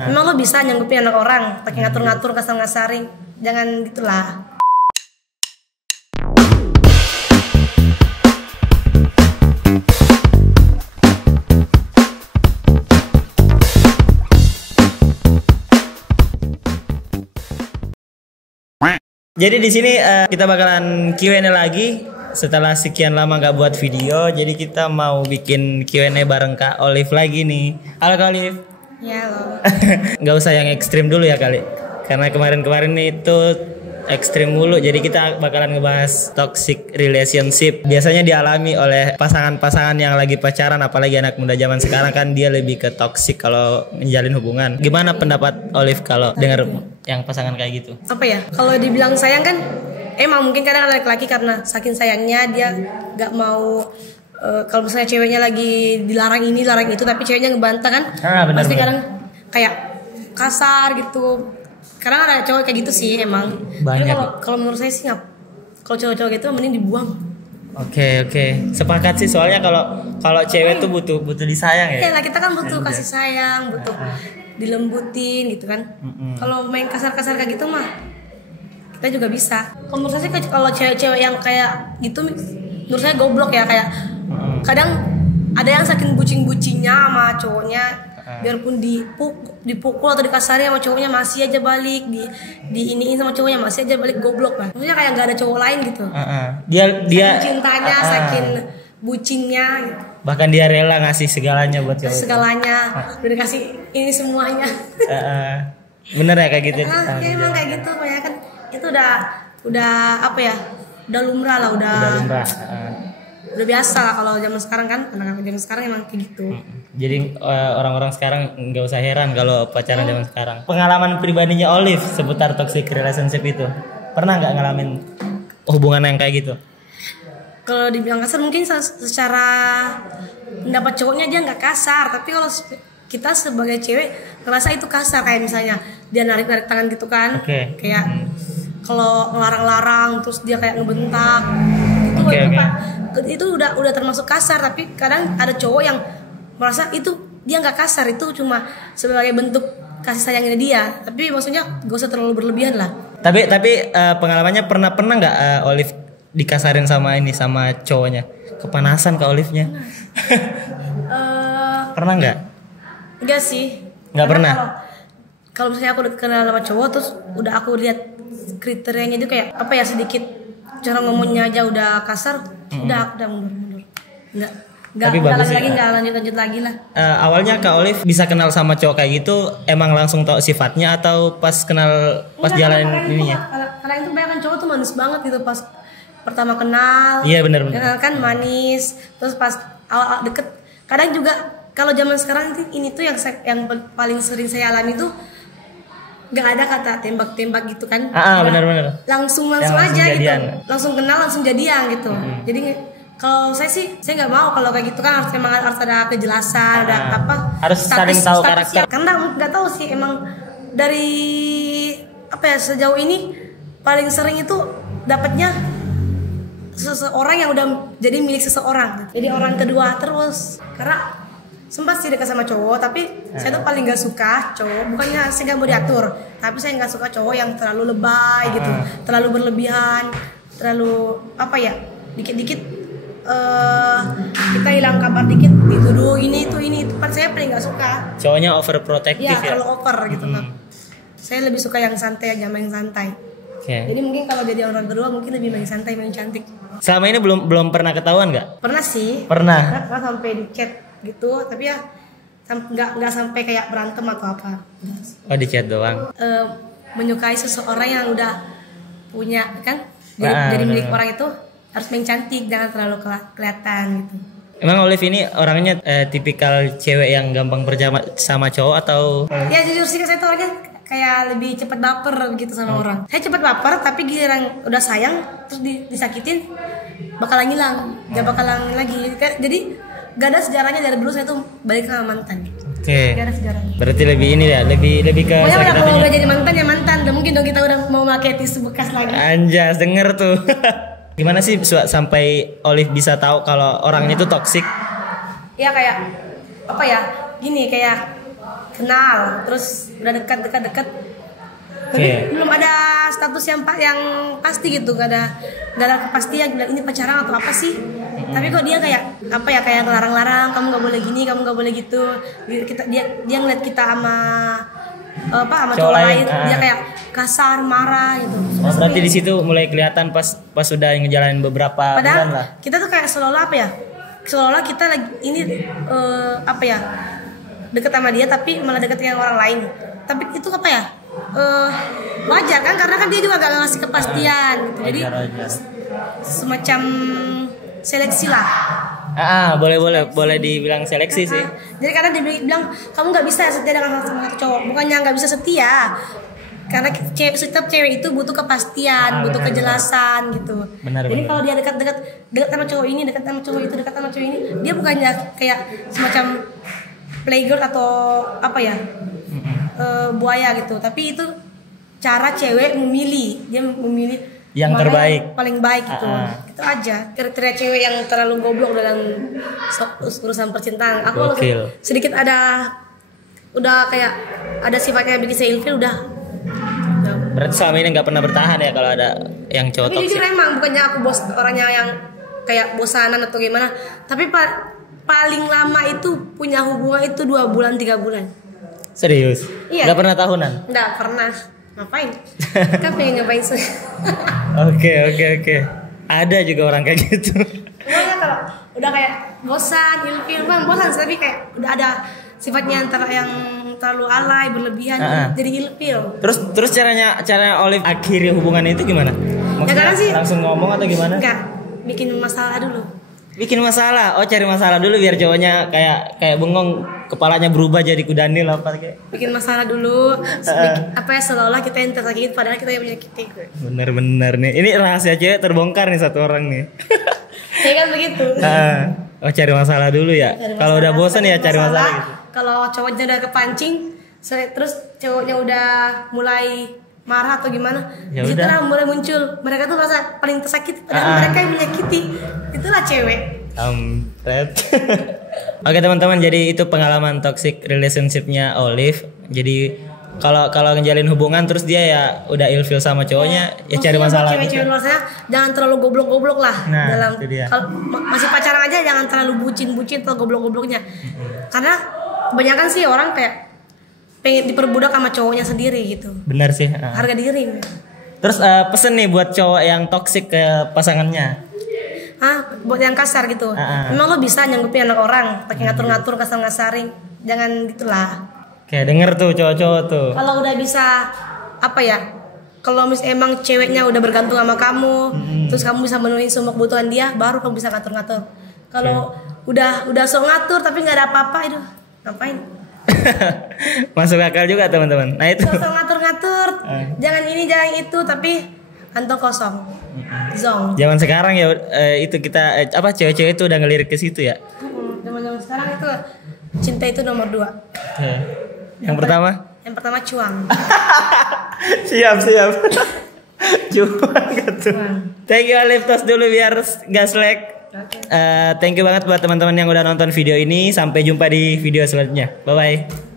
Emang lo bisa nyanggupin anak orang pakai ngatur-ngatur, kasar-ngasarin, jangan gitulah. Jadi di sini kita bakalan Q&A lagi setelah sekian lama gak buat video. Jadi kita mau bikin Q&A bareng Kak Olive lagi nih. Halo Kak Olive. Ya lo. Gak usah yang ekstrim dulu ya kali, karena kemarin-kemarin itu ekstrim mulu. Jadi kita bakalan ngebahas toxic relationship. Biasanya dialami oleh pasangan-pasangan yang lagi pacaran, apalagi anak muda zaman sekarang kan dia lebih ke toxic kalau menjalin hubungan. Gimana pendapat Olive kalau dengar yang pasangan kayak gitu? Apa ya? Kalau dibilang sayang kan, emang mungkin kadang ada laki-laki karena saking sayangnya dia nggak mau. Kalau misalnya ceweknya lagi dilarang ini, larang itu, tapi ceweknya ngebantah kan, Bener, pasti bener. kadang kayak kasar gitu. Kadang ada cowok kayak gitu sih emang. Banyak. Tapi kalau menurut saya sih kalau cowok-cowok gitu mending dibuang. Oke. Sepakat sih, soalnya kalau cewek tuh butuh disayang ya. Ya lah, kita kan butuh kasih sayang, butuh dilembutin gitu kan. Kalau main kasar-kasar kayak gitu mah kita juga bisa. Kalau menurut saya sih kalau cewek-cewek yang kayak gitu menurut saya goblok ya, kayak kadang ada yang saking bucing-bucinya sama cowoknya, biarpun dipukul atau dikasari sama cowoknya masih aja balik, di iniin sama cowoknya masih aja balik, goblok kan. Maksudnya kayak nggak ada cowok lain gitu. Dia saking cintanya, saking bucingnya gitu. Bahkan dia rela ngasih segalanya buat cowok. Segalanya udah dikasih ini semuanya. Bener ya kayak gitu. Ya emang kayak gitu kayak kan, itu udah apa ya, udah lumrah lah, udah lumrah. Udah biasa lah kalau zaman sekarang kan, anak-anak zaman sekarang emang kayak gitu. Jadi orang-orang sekarang nggak usah heran kalau pacaran zaman sekarang. Pengalaman pribadinya Olive seputar toxic relationship itu, pernah nggak ngalamin hubungan yang kayak gitu? Kalau dibilang kasar mungkin secara pendapat cowoknya dia nggak kasar, tapi kalau kita sebagai cewek ngerasa itu kasar. Kayak misalnya dia narik tangan gitu kan, kayak kalau ngelarang-larang terus dia kayak ngebentak itu udah termasuk kasar. Tapi kadang ada cowok yang merasa itu dia nggak kasar, itu cuma sebagai bentuk kasih sayangnya dia, tapi maksudnya gak usah terlalu berlebihan lah. Tapi pengalamannya pernah nggak Olive dikasarin sama cowoknya? Kepanasan Kak Olive-nya. Pernah nggak? Enggak sih. Nggak pernah. Kalau misalnya aku udah kenal sama cowok terus udah aku lihat kriterianya itu kayak apa ya, sedikit cara ngomongnya aja udah kasar, udah mundur. Enggak lanjut lagi lah. Awalnya Kak Olive bisa kenal sama cowok kayak gitu emang langsung tau sifatnya atau pas kenal jalan ininya? Karena itu banyak kan cowok tuh manis banget gitu pas pertama kenal. Iya benar. Kenal kan manis, terus pas awal deket. Kadang juga kalau zaman sekarang ini tuh yang paling sering saya alami tuh nggak ada kata tembak-tembak gitu kan. Benar. Langsung aja jadian. Gitu. Langsung kenal langsung jadian gitu. Jadi kalau saya nggak mau kalau kayak gitu kan, memang harus ada kejelasan, ada apa? Harus saling tahu karakter. Karena nggak tahu sih emang dari apa ya, sejauh ini paling sering itu dapatnya seseorang yang udah jadi milik seseorang. Jadi orang kedua terus. Karena sempat sih dekat sama cowok, tapi saya tuh paling gak suka cowok, bukannya saya gak mau diatur, tapi saya gak suka cowok yang terlalu lebay gitu, terlalu berlebihan, terlalu apa ya, dikit-dikit kita hilang kabar dikit dituduh ini itu kan saya paling gak suka. Cowoknya overprotective ya? Terlalu over gitu kan. Saya lebih suka yang santai aja, main santai. Jadi mungkin kalau jadi orang kedua mungkin lebih main santai, main cantik. Selama ini belum pernah ketahuan nggak? Pernah sih. Pernah Sampai di chat gitu, tapi ya nggak sampai kayak berantem atau apa. Oh, di chat doang. Menyukai seseorang yang udah punya kan, jadi milik orang itu harus main cantik, jangan terlalu kelihatan gitu. Emang Olive ini orangnya tipikal cewek yang gampang percaya sama cowok atau? Ya jujur sih saya tuh orangnya kayak lebih cepat baper gitu sama orang. Saya cepat baper, tapi giliran udah sayang terus disakitin bakalan hilang, gak bakalan lagi. Jadi gak ada sejarahnya dari dulu saya tuh balik sama mantan. Gak ada sejarahnya. Berarti lebih ini ya, lebih ke pokoknya kalau udah jadi mantan ya mantan. Gak mungkin dong kita udah mau pakai tisu bekas lagi. Anjas, denger tuh. Gimana sih sampai Olive bisa tahu kalau orangnya tuh toksik? Ya kayak apa ya? Gini, kayak kenal, terus udah dekat. Tapi belum ada status yang pasti gitu, gak ada kepastian bilang ini pacaran atau apa sih. Tapi kok dia kayak apa ya, kayak ngelarang-larang, kamu nggak boleh gini, kamu nggak boleh gitu. Dia ngeliat kita sama cowok lain, dia kayak kasar, marah gitu. Berarti di situ mulai kelihatan pas sudah ngejalanin beberapa bulan lah. Kita tuh kayak seolah kita lagi ini deket sama dia tapi malah deket dengan orang lain. Tapi itu wajar kan, karena kan dia juga gak ngasih kepastian gitu. Jadi semacam seleksi lah. Boleh dibilang seleksi sih. Jadi karena dia bilang kamu nggak bisa setia dengan satu cowok, bukannya nggak bisa setia, karena setiap cewek itu butuh kepastian, butuh kejelasan gitu. Jadi kalau dia dekat sama cowok ini, dekat sama cowok itu, dekat sama cowok ini, dia bukannya kayak semacam playgirl atau buaya gitu, tapi itu cara cewek memilih, dia memilih yang terbaik, paling baik gitu. Itu aja kriteria cewek yang terlalu goblok dalam urusan percintaan. Aku sedikit udah kayak ada sifatnya bikin saya ilfil udah. Berarti selama ini nggak pernah bertahan ya kalau ada yang cowok toksik? Tapi jujur emang bukannya aku orangnya yang kayak bosanan atau gimana, tapi paling lama itu punya hubungan itu 2 bulan 3 bulan. Serius? Iya. Nggak pernah tahunan? Nggak pernah. Ngapain? Kan pengen ngapain sih? Oke. Ada juga orang kayak gitu. Pokoknya kalau udah kayak bosan, ilfil, bosan, tapi kayak udah ada sifatnya antara yang terlalu alay, berlebihan, jadi ilfil. Terus cara Olive akhiri hubungan itu gimana? Maksudnya sih, langsung ngomong atau gimana? Enggak, bikin masalah dulu. Bikin masalah? Oh, cari masalah dulu biar cowoknya kayak bengong, kepalanya berubah jadi kudanil apa kayak. Bikin masalah dulu, seolah-olah kita yang tersakiti padahal kita yang menyakiti. Bener nih. Ini rahasia cewek terbongkar nih satu orang nih. Kayak kan begitu. Oh, cari masalah dulu ya. Kalau udah bosan ya cari masalah gitu. Kalau cowoknya udah kepancing, terus cowoknya udah mulai marah atau gimana, disitulah mulai muncul mereka tuh rasa paling tersakiti padahal mereka yang menyakiti. Itulah cewek. Oke teman-teman, jadi itu pengalaman toxic relationship-nya Olive. Jadi kalau ngejalin hubungan terus dia ya udah ilfil sama cowoknya, ya cari masalah. Cewek-cewek luar sana jangan terlalu goblok-goblok lah. Dalam kalau masih pacaran aja jangan terlalu bucin-bucin atau goblok-gobloknya. Karena kebanyakan sih orang kayak pengen diperbudak sama cowoknya sendiri gitu. Benar sih. Harga diri. Terus pesen nih buat cowok yang toksik ke pasangannya. Buat yang kasar gitu. Memang lo bisa nyanggupin anak orang pakai ngatur-ngatur, kasar-ngasarin. Jangan gitulah. Kayak denger tuh cowok-cowok tuh. Kalau udah bisa kalau emang ceweknya udah bergantung sama kamu, terus kamu bisa memenuhi semua kebutuhan dia, baru kamu bisa ngatur-ngatur. Kalau udah sok ngatur tapi nggak ada apa-apa, itu ngapain? Masuk akal juga teman-teman. Nah itu. Sok ngatur-ngatur, jangan ini jangan itu, tapi kantong kosong. Zong. Zaman sekarang ya itu kita cewek-cewek itu udah ngelirik ke situ ya. Zaman sekarang itu cinta itu nomor 2. Yang pertama? Yang pertama cuang. siap. Cuang gitu. Thank you Olive, tos dulu biar gak slack. Thank you banget buat teman-teman yang udah nonton video ini. Sampai jumpa di video selanjutnya. Bye bye.